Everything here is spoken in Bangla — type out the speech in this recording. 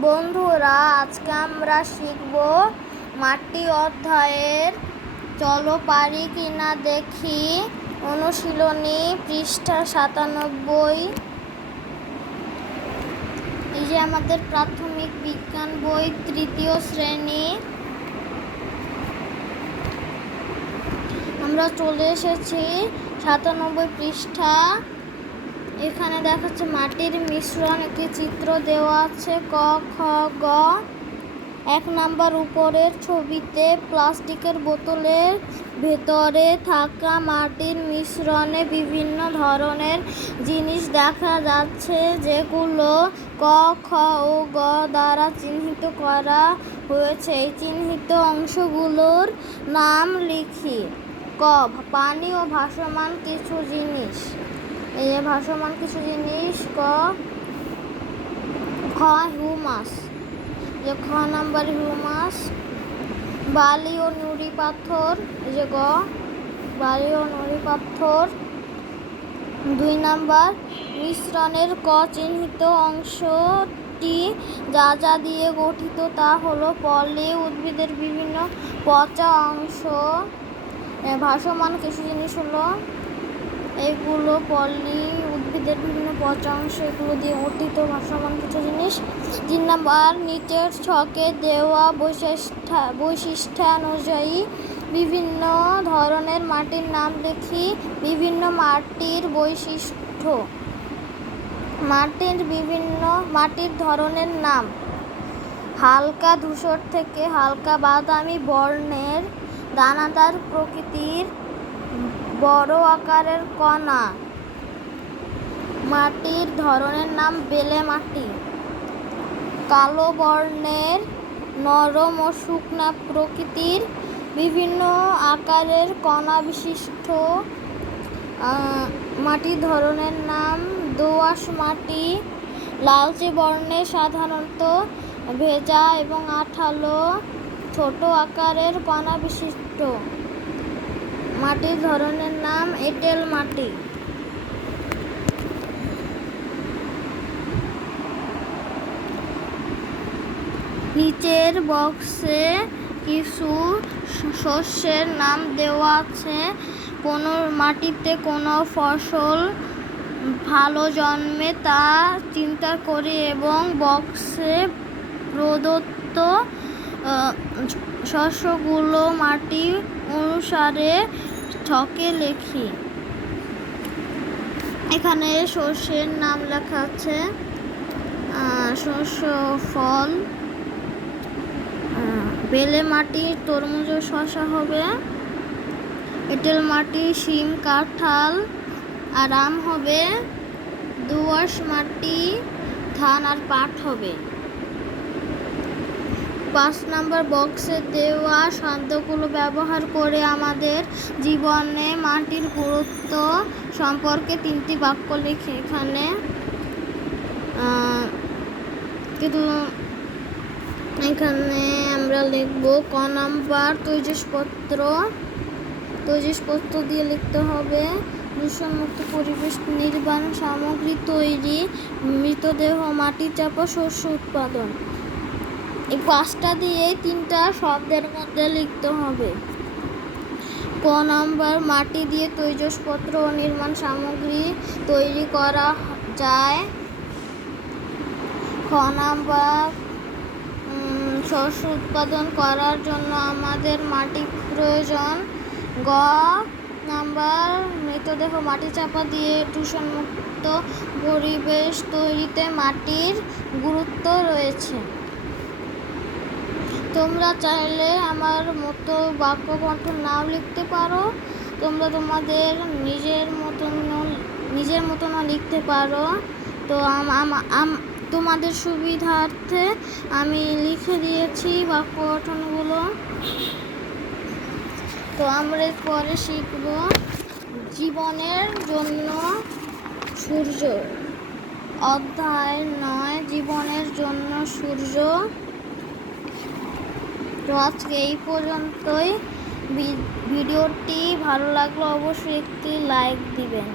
বন্ধুরা, আজকে আমরা শিখব মাটি অধ্যায়ের চলো পারি কিনা দেখি। অনুশীলনী পৃষ্ঠা 97। এই যে আমাদের প্রাথমিক বিজ্ঞান বই, তৃতীয় শ্রেণী। আমরা চলে এসেছি 97 পৃষ্ঠা। এখানে দেখাচ্ছে মাটির মিশ্রণ, একটি চিত্র দেওয়া আছে ক, খ, গ। 1 নাম্বার উপরের ছবিতে প্লাস্টিকের বোতলের ভেতরে থাকা মাটির মিশ্রণে বিভিন্ন ধরনের জিনিস দেখা যাচ্ছে, যেগুলো ক, খ ও গ দ্বারা চিহ্নিত করা হয়েছে। এই চিহ্নিত অংশগুলোর নাম লিখি। ক, পানি ও ভাসমান কিছু জিনিস। এই যে ভাসমান কিছু জিনিস। খ, হিউমাস। যে খ নাম্বার হিউমাস। বালি ও নুড়ি পাথর। এই যে গ, বালি ও নুড়ি পাথর। 2 নাম্বার মিশ্রণের ক চিহ্নিত অংশটি যা যা দিয়ে গঠিত তা হলো পলি, উদ্ভিদের বিভিন্ন পচা অংশ। ভাসমান কিছু জিনিস হলো এগুলো পলি, উদ্ভিদের বিভিন্ন পচা অংশ, এগুলো দিয়ে গঠিত ভাসমান কিছু জিনিস। 3 নাম্বার নিচের ছকে দেওয়া বৈশিষ্ট্যানুযায়ী বিভিন্ন ধরনের মাটির নাম লিখি। বিভিন্ন মাটির বৈশিষ্ট্য। মাটির ধরনের নাম: হালকা ধূসর থেকে হালকা বাদামি বর্ণের, দানাদার প্রকৃতির, বড় আকারের কণা। মাটির ধরনের নাম: বেলে মাটি। কালো বর্ণের, নরম ও শুকনা প্রকৃতির, বিভিন্ন আকারের কণা বিশিষ্ট। মাটির ধরনের নাম: দোআঁশ মাটি। লালচে বর্ণের, সাধারণত ভেজা এবং আঠালো, ছোট আকারের কণা বিশিষ্ট। মাটির ধরনের নাম: এঁটেল মাটি। নিচের বক্সে কিছু শস্যের নাম দেওয়া আছে। কোন মাটিতে কোন ফসল ভালো জন্মে তা চিন্তা করে এবং বক্সে প্রদত্ত শস্যগুলো মাটি অনুসারে ছকে লিখি। এখানে শস্যের নাম লেখা আছে। শস্য ফল: বেলে মাটি তরমুজ ও শসা হবে। এঁটেল মাটি শিম, কাঁঠাল আর আম হবে। দোআঁশ মাটি ধান আর পাট হবে। 5 নাম্বার বক্সে দেওয়া শব্দগুলো ব্যবহার করে আমাদের জীবনে মাটির গুরুত্ব সম্পর্কে 3টি বাক্য লিখি। এখানে আমরা লিখব ক নাম্বার তৈজসপত্র দিয়ে লিখতে হবে। দূষণমুক্ত পরিবেশ, নির্মাণ সামগ্রী তৈরি, মৃতদেহ, মাটি চাপা, শস্য উৎপাদন। এই 5টা দিয়ে 3টা শব্দের মধ্যে লিখতে হবে। ক নাম্বার মাটি দিয়ে তৈজসপত্র ও নির্মাণ সামগ্রী তৈরি করা যায়। খ নাম্বার শস্য উৎপাদন করার জন্য আমাদের মাটি প্রয়োজন। গ নাম্বার মৃতদেহ, মাটি চাপা দিয়ে দূষণমুক্ত পরিবেশ তৈরিতে মাটির গুরুত্ব রয়েছে। তোমরা চাইলে আমার মতো বাক্য গঠন নাও লিখতে পারো। তোমরা তোমাদের নিজের মতনও লিখতে পারো। তো তোমাদের সুবিধার্থে আমি লিখে দিয়েছি বাক্য গঠনগুলো। তো আমরা পরে শিখব জীবনের জন্য সূর্য। অধ্যায় 9, জীবনের জন্য সূর্য। তো আজকে এই পর্যন্তই। ভিডিওটি ভালো লাগলে অবশ্যই একটি লাইক দিবেন।